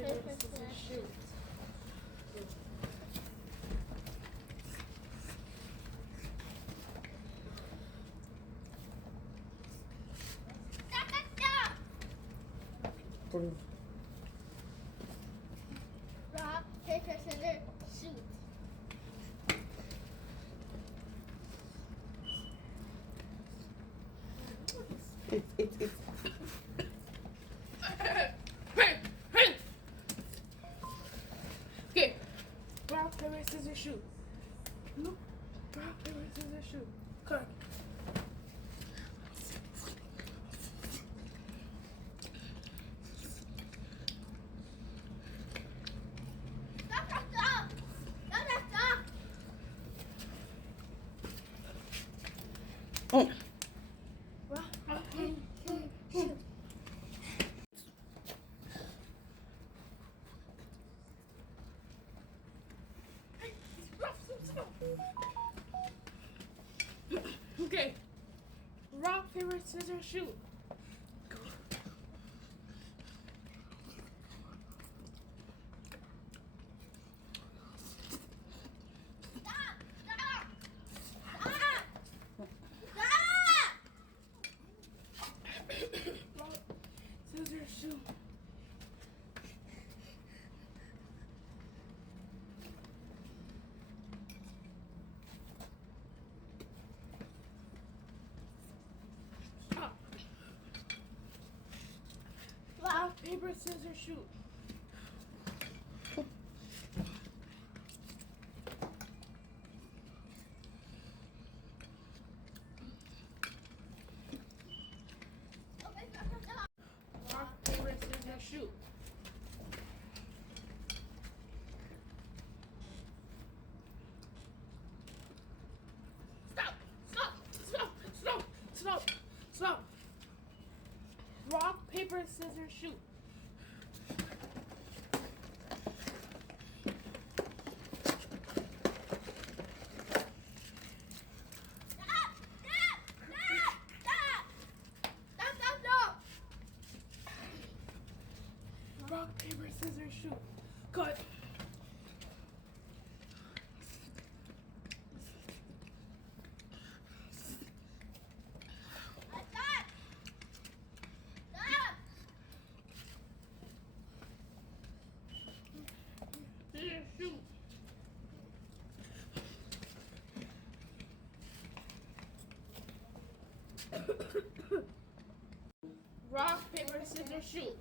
paper, scissors, shoot. Stop, stop, stop. Rock, paper, scissors, shoot. It's. Okay. Rock, paper, scissors, shoot. No. Rock, paper, scissors, shoot. Cut. Stop, stop, stop. Stop, stop, stop. Oh. Rock, paper, scissors, shoot. Okay. Rock, paper, scissors, shoot. Stop, stop. Stop. Stop. Rock, scissors, shoot. Stop. Rock, paper, scissors, shoot. Okay, stop, stop, stop. Rock, paper, scissors, shoot. Stop! Stop! Stop! Stop! Stop! Stop! Rock, paper, scissors, shoot. Stop! Stop! Stop! Stop! Stop, stop, stop. Rock, paper, scissors, shoot. Cut. Stop! Stop! Scissors, shoot. Rock, paper, scissors, shoot.